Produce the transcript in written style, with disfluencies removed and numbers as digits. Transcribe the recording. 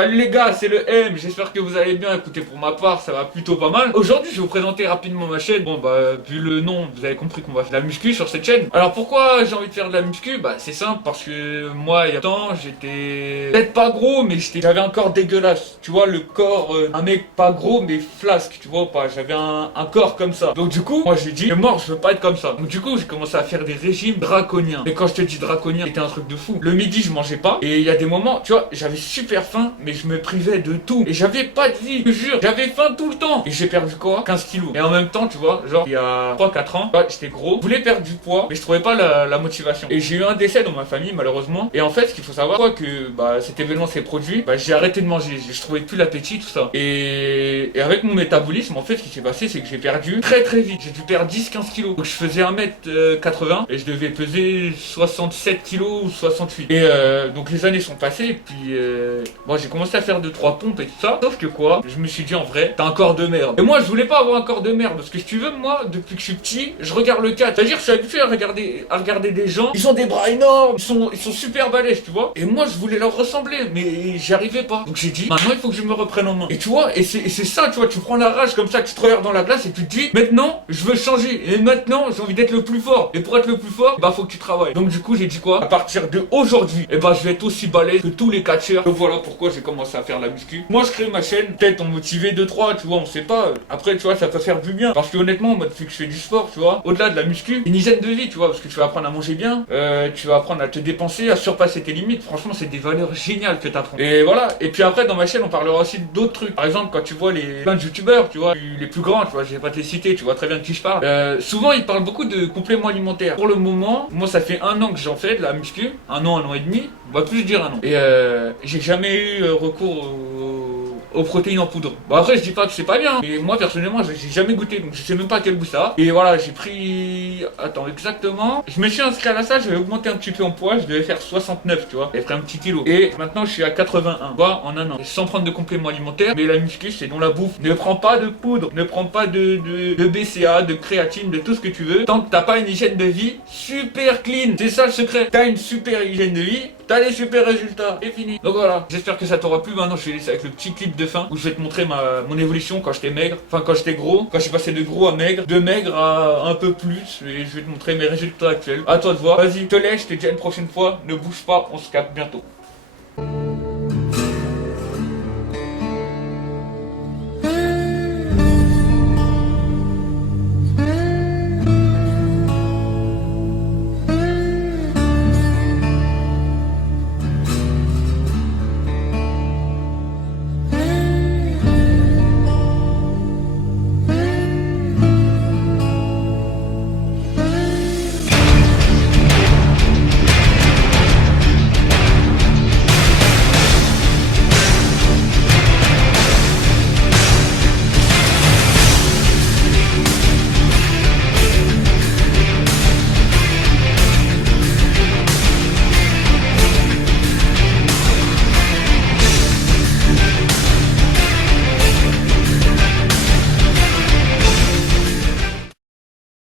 Salut les gars, c'est le M, j'espère que vous allez bien. Écoutez, pour ma part, ça va plutôt pas mal. Aujourd'hui, je vais vous présenter rapidement ma chaîne. Bon, bah, vu le nom, vous avez compris qu'on va faire de la muscu sur cette chaîne. Alors, pourquoi j'ai envie de faire de la muscu? Bah, c'est simple, parce que moi, il y a temps, j'étais peut-être pas gros, mais j'avais un corps dégueulasse. Tu vois, le corps, un mec pas gros, mais flasque, tu vois ou pas? J'avais un corps comme ça. Donc, du coup, moi, j'ai dit, mort, je veux pas être comme ça. Donc, du coup, j'ai commencé à faire des régimes draconiens. Mais quand je te dis draconien, c'était un truc de fou. Le midi, je mangeais pas. Et il y a des moments, tu vois, j'avais super faim, mais je me privais de tout. Et j'avais pas de vie, je te jure. J'avais faim tout le temps. Et j'ai perdu quoi? 15 kilos. Et en même temps, tu vois, genre, il y a 3-4 ans, ouais, j'étais gros. Je voulais perdre du poids, mais je trouvais pas la motivation. Et j'ai eu un décès dans ma famille, malheureusement. Et en fait, ce qu'il faut savoir, quoi, que bah, cet événement s'est produit, bah, j'ai arrêté de manger. Je trouvais plus l'appétit, tout ça. Et avec mon métabolisme, en fait, ce qui s'est passé, c'est que j'ai perdu très très vite. J'ai dû perdre 10-15 kilos. Donc je faisais 1m80 et je devais peser 67 kilos ou 68. Et donc les années sont passées, et puis bon, j'ai commencé à faire 2-3 pompes et tout ça. Sauf que quoi, je me suis dit en vrai, t'as un corps de merde. Et moi, je voulais pas avoir un corps de merde, parce que si tu veux, moi, depuis que je suis petit, je regarde le catch. C'est-à-dire, je suis habitué à regarder des gens. Ils ont des bras énormes, ils sont super balèzes, tu vois. Et moi, je voulais leur ressembler, mais j'y arrivais pas. Donc j'ai dit, maintenant, il faut que je me reprenne en main. Et tu vois, et c'est ça, tu vois, tu prends la rage comme ça, tu te regardes dans la glace et tu te dis, maintenant, je veux changer. Et maintenant, j'ai envie d'être le plus fort. Et pour être le plus fort, bah, faut que tu travailles. Donc du coup, j'ai dit quoi? À partir de aujourd'hui, et bah, je vais être aussi balèze que tous les catcheurs. Donc voilà pourquoi j'ai commencé à faire la muscu. Moi, je crée ma chaîne, peut-être en motiver 2-3, tu vois, on sait pas. Après, tu vois, ça peut faire du bien. Parce que honnêtement, moi, depuis que je fais du sport, tu vois, au-delà de la muscu, une hygiène de vie, tu vois, parce que tu vas apprendre à manger bien, tu vas apprendre à te dépenser, à surpasser tes limites. Franchement, c'est des valeurs géniales que t'apprends. Et voilà. Et puis après, dans ma chaîne, on parlera aussi d'autres trucs. Par exemple, quand tu vois plein de youtubeurs, tu vois, les plus grands, tu vois, je vais pas te les citer, tu vois très bien de qui je parle. Souvent, ils parlent beaucoup de compléments alimentaires. Pour le moment, moi, ça fait 1 an que j'en fais de la muscu, 1 an et demi, on va plus dire 1 an. Et j'ai jamais eu recours aux protéines en poudre. Bon après je dis pas que c'est pas bien, mais moi personnellement j'ai jamais goûté, donc je sais même pas à quel goût ça a. Et voilà, j'ai pris... Attends, exactement. Je me suis inscrit à la salle, j'avais augmenté un petit peu en poids, je devais faire 69, tu vois. J'ai pris un petit kilo. Et maintenant je suis à 81, tu vois, en 1 an. Sans prendre de compléments alimentaires, mais la muscu c'est dans la bouffe. Ne prends pas de poudre, ne prends pas de BCA, de créatine, de tout ce que tu veux, tant que t'as pas une hygiène de vie super clean. C'est ça le secret. T'as une super hygiène de vie, t'as les super résultats, et fini. Donc voilà, j'espère que ça t'aura plu. Maintenant je vais laisser avec le petit clip de fin où je vais te montrer mon évolution quand j'étais maigre, enfin quand j'étais gros, quand je suis passé de gros à maigre, de maigre à un peu plus, et je vais te montrer mes résultats actuels. À toi de voir. Vas-y, je te laisse, je te dis à une prochaine fois, ne bouge pas, on se capte bientôt.